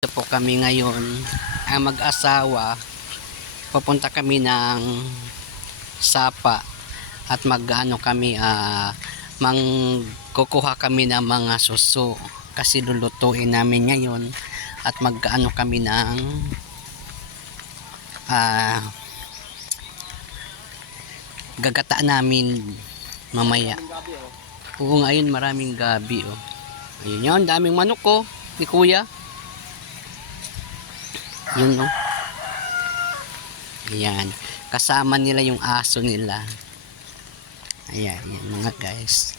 Ito po kami ngayon, ang mag-asawa. Pupunta kami ng Sapa at mag-ano kami, kukuha kami ng mga suso kasi lulutuin namin ngayon at mag-ano kami ng gagata namin mamaya. Oo, ngayon maraming gabi oh. Ayun yun, daming manok oh ni kuya. Yun no. Ayan. Kasama nila yung aso nila. Ayan, yan mga guys.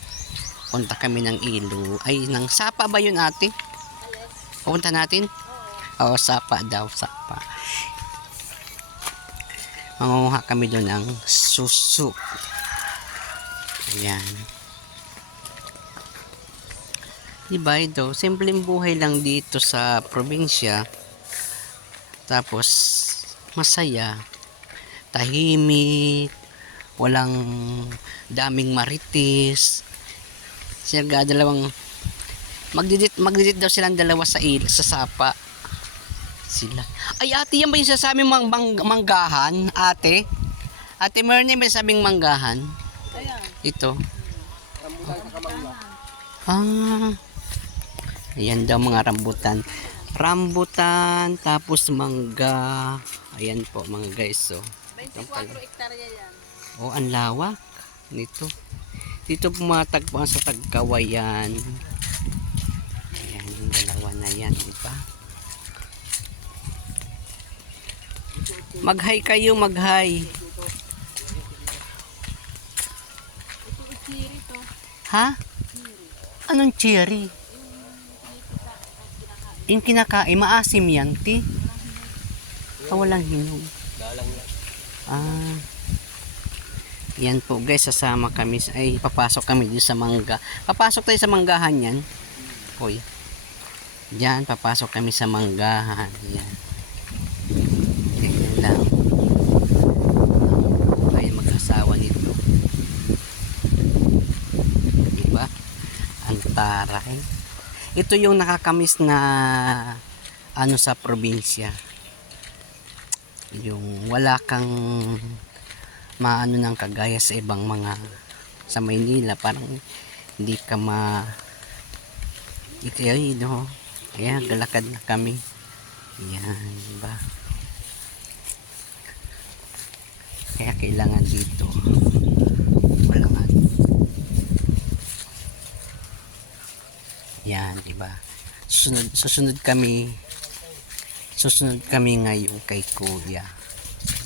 Punta kami ng Ilo. Ay, ng Sapa ba yun ate? Pupunta natin? Oo, Sapa daw, Sapa. Mangunguha kami doon ng susu. Ayan. Diba ito? Simpleng buhay lang dito sa probinsya. Tapos, masaya. Tahimik. Walang daming marites. Sila dalawang magdidit daw silang dalawa sa Sapa. Sila. Ay ate, yan ba yung sasabing manggahan? Ate? Ate Merne, may sabing manggahan? Ayan. Ito. Ah. Ayan daw mga rambutan. Rambutan, tapos mangga. Ayan po mga guys. So, 24 hektarya yan. oh, ang lawak nito. Dito pumatagpuan sa Tagkawayan. Ayan, yung dalawa na yan, di ba? Mag-hi kayo, mag-hi. Ito cherry to. Ha? Anong cherry? Yung kinakain, maasim yan, ti? Walang hinog. Ah. Yan po guys, sasama kami. Ay, papasok kami dito sa mangga. Papasok tayo sa manggahan yan. Hoy. Diyan, papasok kami sa manggahan. Yan. Ganyan lang. Ay, mag-asawa nito. Diba? Ang taray. Ito yung nakakamiss na ano sa probinsya. Yung wala kang maano ng kagaya sa ibang mga sa Maynila, parang hindi ka ito yun no? Ayan, galakad na kami. Ayan, diba? Kaya kailangan dito walang ano. Yan, diba? Susunod kami ngayon kay kuya.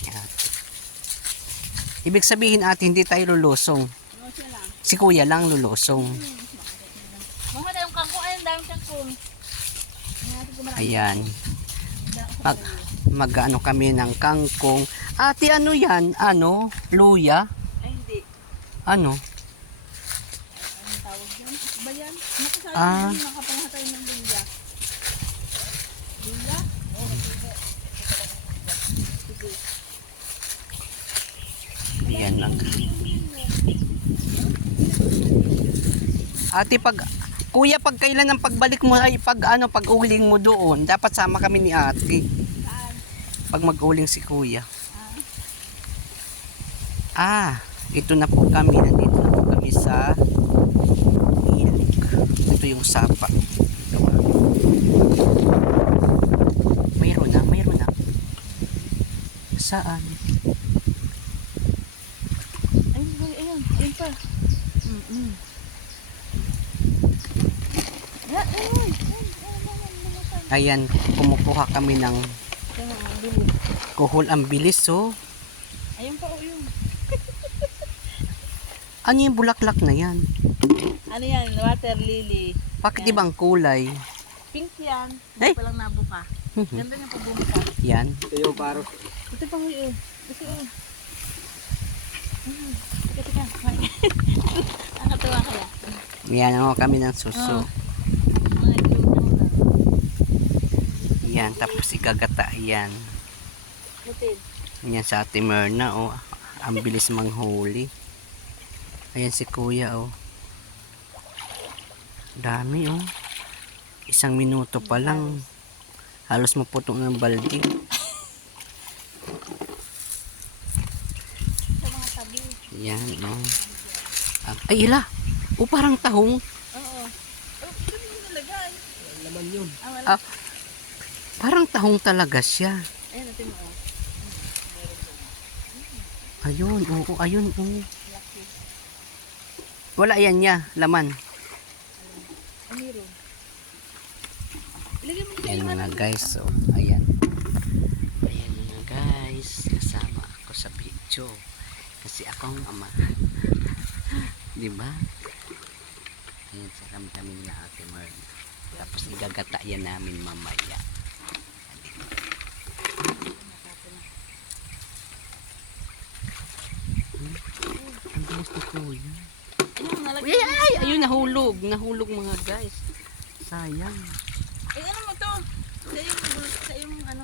Yan. Ibig sabihin ate, hindi tayo lulusong. No, siya lang. Si kuya lang lulusong. Mga tayong kangkong, ayun, dami kangkong. Ayan. Mag-ano kami ng kangkong. Ate, ano yan? Ano? Luya? Ay, hindi. Ano? Anong tawag yan? Ba yan? Nakasabi Ah. yan, nakapangaha tayo ng luya. Luya? Sige. Ayan lang. Ate, kuya, pag kailan ang pagbalik mo ay pag uling mo doon, dapat sama kami ni ate. Saan? Pag mag-uling si kuya. Ito na po kami. Nandito na po kami sa ilog. Ito yung Sapa. Ito ba? Mayroon na. Saan? Ayun pa. Ayan, kumukuha kami ng kuhol. Ang bilis oh. Ayun pa, yun. Ano yung bulaklak na yan? Ano yan? Water lily. Bakit ibang kulay? Pink yan. Ay! Hindi pa lang nabuka. Ganda niya pag bumuka. Yan. Ito yung paros. Ito pa ngayon. Ito Teka. Nakatuwa kaya. Yan ako kami ng suso. Mga children lang. Yan, tapos ikagata yan. Butin. Yan sa Ate Myrna oh. Ang bilis manghuli. Ayan si kuya oh. Dami oh. 1 minuto pa lang Halos maputok ng balde. Sa mga tabi. Yan, oh. Ay, ila. O, parang tahong. Oo. Oh, ito yung nalagay. Laman yun. Ah, wala. Ah, parang tahong talaga siya. Ayan, natin mo. Ayun, oo, ayun, oo. Laki. Wala yan niya, laman. Ano yun? Ilagay mo na Ayan yung mga guys, so, ayan. Ayan mga guys, kasama ako sa video. Kasi ako ang ama. Di ba? Ayan, sa kami nila Ate Mer. Tapos igagata yan namin mamaya. Ang bilis na po yan. Ayun, nalagay. Ay, ay, ayun, nahulog. Nahulog mga guys. Sayang. Eh, ano mo to? Sa yung ano.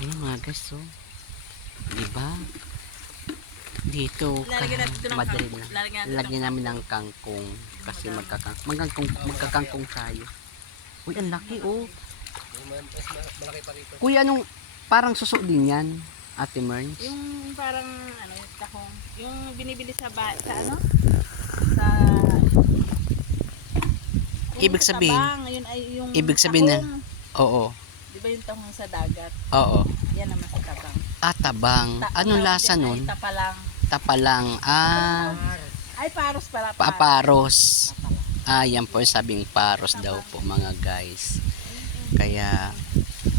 Ayan mga guys, so. Diba? Dito, Lalagyan natin ito ng madali kangkong. na. Lalagyan natin Lagyan namin ng kangkong. Kasi magkakangkong tayo. Uy, ang laki oh. Malaki pa rito. Kuya, anong parang suso din yan, Ate Merns? Yung parang ano, tahong. Yung binibili sa ano? Sa Ibig sa sabihin- tabang, yun ay yung ibig sabihin na- tahong. Oo. Di ba yung tahong sa dagat? Oo. Yan naman sa tabang. Tabang. Anong tawag lasa dyan ay nun? Tapalang. Tapalang. Ay, paros pala. Paros. Tapalang. Yan po yung sabing paros daw po mga guys. Kaya,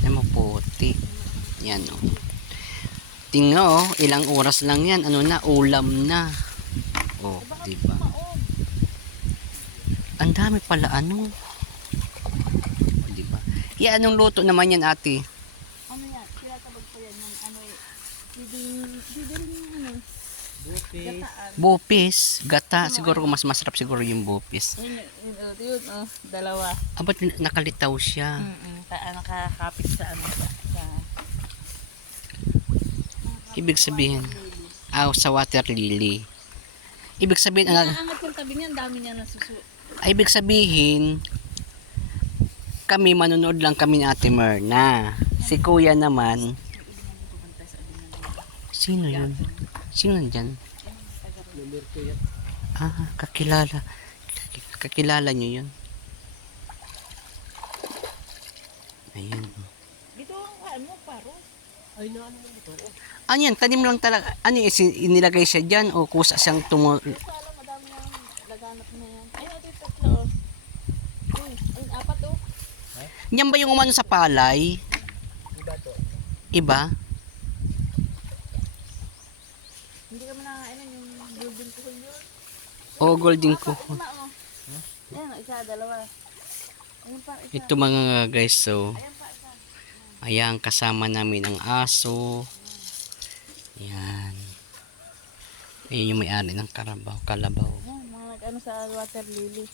ano puti. Yan oh. Tingnan oh, ilang oras lang yan. Ano na, ulam na. Oh, di ba? Ang dami pala ano. Di ba? Anong luto naman yan, ate? Ano yan? Tinatabag ko yan. Yung ano eh. Bibili yung ano. Buti. Gataan. Bopis, gata. Siguro mas masarap siguro yung bopis. Yun, dalawa. Ba't nakalitaw siya? Nakakapit sa ano. Sa Ibig sabihin, sa water lily. Ibig sabihin, angat yung tabi niya, ang dami niya nasusu. ibig sabihin, kami manonood lang kami ni Ate Merna. Si Kuya naman, sino yun? Sino nandyan? Number 2 yan. Kakilala. Kakilala nyo yun? Ayun. Dito ang ano, paro. Ay, na ano naman ito? Ano yan? Tanim lang talaga. Ano yung inilagay siya dyan? O kusa siyang Ito alam, madami niyang laganap na yan. Ayun, ito yung tatlo. Ang apat oh. Yan ba yung umano sa palay? Iba to. Iba? Hindi ka manangain yung golden kuhol yun. O golden ko. Una oh. Ayan, isa, dalawa. Ayun pa, isa. Ito mga guys, so Ayan pa, isa. ayan, kasama namin ang aso. Yan. Ayun yung may-ari ng kalabaw. Ayan, mga nag-ano sa water lily.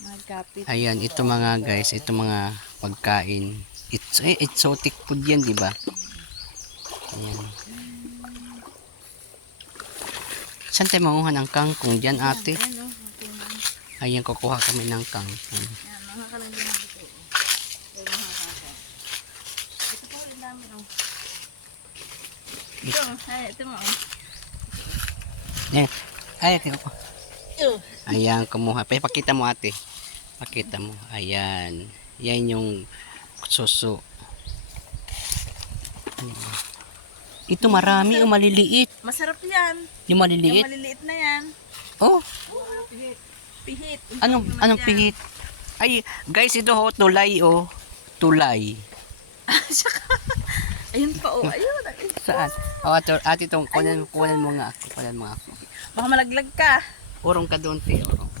Nagkapit. Ayan, ito mga guys, ito mga pagkain. Exotic food yan, di ba? Ayan. Saan tayo manguha ng kangkong dyan, ate? Ayan oh, tingnan. Ayan, kukuha kami ng kangkong. Ayan, mga kalang din dito. Ayan, mga kaka. Ito po, ang dami oh. Ito, ay, ito mo oh. Ayan, kumuha. Pakita mo, ate. Pakita mo. Ayan. Yan yung suso. Ito marami o maliliit. Masarap yan. Yung Yung maliliit. maliliit na yan. Oh, Pihit. anong pihit? Ay, guys, ito ho, tulay oh. Tulay. Ayun pa oh. Ayun. Saan? Oh, ate itong, kunan mo nga ako. Kunan mo nga ako. Baka malaglag ka. Urong ka doon, te. Urong.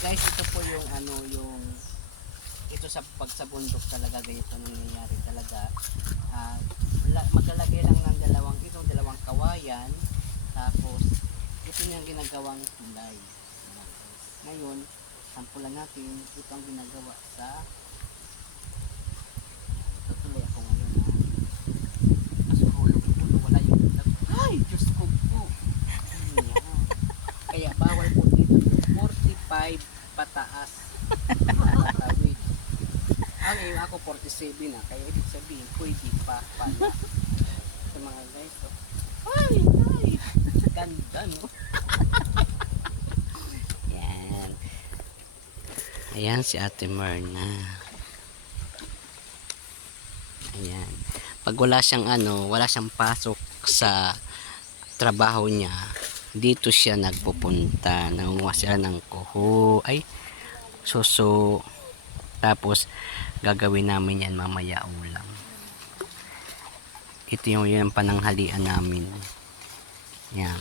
Guys, ito po yung ano, yung ito sa pagsabundok talaga ganito nangyayari talaga. Maglalagay lang ng dalawang kawayan, tapos ito yung ginagawang tulay. Ngayon, sampulan natin, ito ang ginagawa sa tutuloy ako ngayon. Mas mahulog wala yung ay, Diyos ko po. Kaya bawal po pataas. Patawid. Ang iyo ako 47 na, kaya ibig sabihin pwede pa pala. Sa mga guys, oh. Ay! Ganda, no? Yan. Ayan si Ate Myrna. Ayan. Pag wala siyang wala siyang pasok sa trabaho niya, dito siya nagpupunta. Nangunguha siya ng kuho, suso. Tapos gagawin namin yan mamaya ulam. Ito yung pananghalian namin. Yan.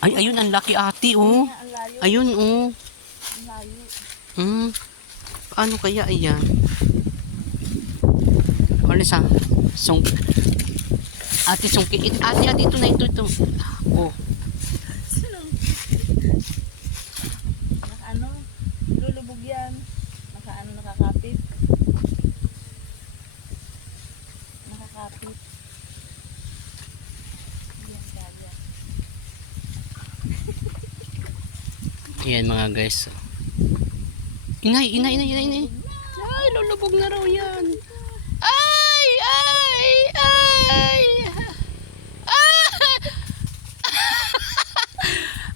Ay, ayun ang laki ate, oh. Ang layo. Ayun, oh. Ang layo. Paano kaya ayan? Ano sa ate sungkit. Ate, dito na ito. Oh. Naka lulubog yan. Nakakapit. Nakakapit. Yan, kaya. Ayan mga guys. Inay. Ay, lulubog na raw yan. Ay!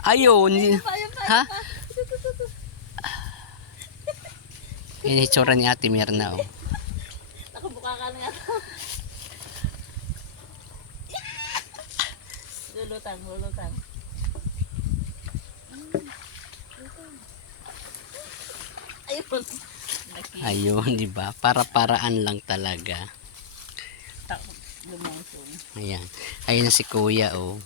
Ayun. Ha? Yan yung itsura ni Ate Myrna, oh. Nakabuka ka na nga. Lulutan. Ayun. Ayun, di ba? Para-paraan lang talaga. Lumungsong. Ayan. Ayun na si Kuya, oh.